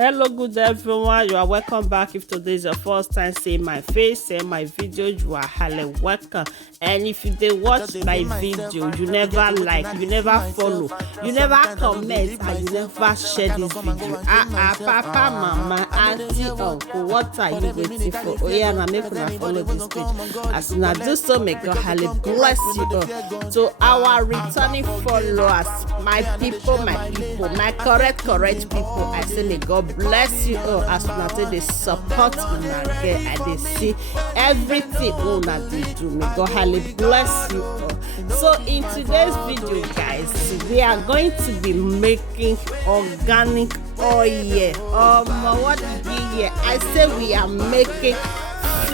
Hello, good everyone. You are welcome back. If today is your first time seeing my face, seeing my video, you are highly welcome. And if you did watch my video, you never like, you never follow, you never comment, and you never share this video. Papa, mama, auntie, uncle, what are you waiting for? Oh yeah, now make una follow this page. As soon as do so, may God highly bless you all. So our returning followers, my people, my correct people, I say may God bless you all. As soon as they support una get and they see everything una dey do, may God highly bless you all. So in today's video, guys, we are going to be making organic oil. What did you hear? I say we are making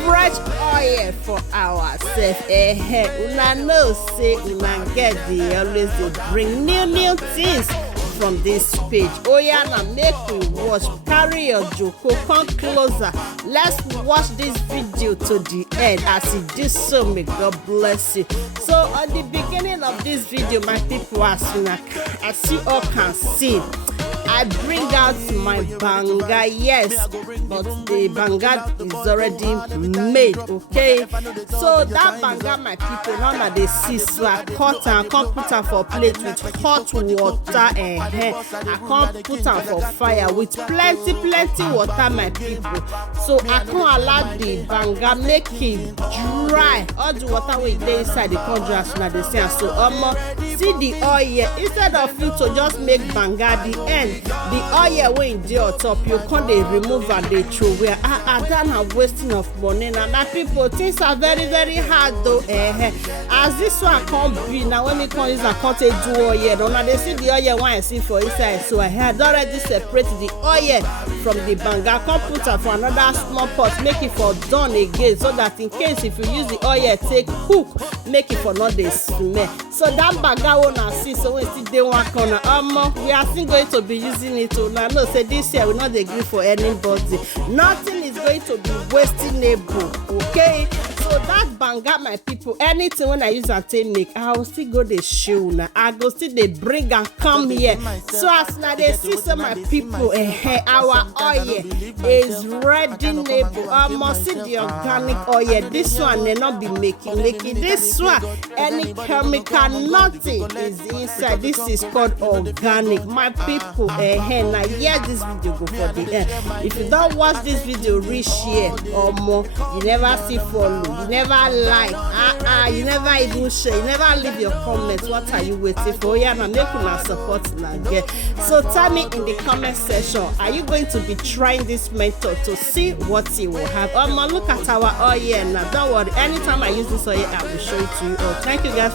fresh oil for ourselves. Una know say una get the always dey bring new things from this page. Oh yeah, now make we watch. Carry your joko, come closer. Let's watch this video to the end. As you do so, may God bless you. So at the beginning of this video, my people, as you all can see, I bring out my banga, yes, but the banga is already made, okay? So that banga, my people, now that they see, so I cut and come put am for plate with hot water and I can't put am for fire with plenty water, my people. So I can't allow the banga make it dry. All the water wey dey inside the conjure as una dey see. So see the oil, instead of you to just make banga, the end the oil wey dey on top, you can't dey remove and dey throw away. That na wasting of money. Now my people, things are very hard though. As this one can't be now, when me come use and can't do oil, now they see the oil when I see for inside. So I had already separate the oil from the banga, come put am for another small pot, make it for done again, so that in case if you use the oil take cook, make it for not dey smell. So that banga una see, so we still dey one corner. We are still going to be using it. Now no say this year we not dey gree for anybody. Nothing is going to be wastable, okay? So that banga, my people, anything when I use and take make, I will still go dey show now. I go still dey bring and come here. So as now they see, so my people, our oil is ready neighbor. I must see the organic oil. This one they not be making. This one, any chemical, nothing is inside. This is called organic, my people. Now yeah, this video go for the end. If you don't watch this video reach here or more, you never see follow, you never like, you never even share, you never leave your comments. What are you waiting for? Yeah, now make una support again. So tell me in the comment section, are you going to be trying this method to see what you will have? Look at our oil now. Don't worry, anytime I use this oil, I will show it to you. Thank you guys.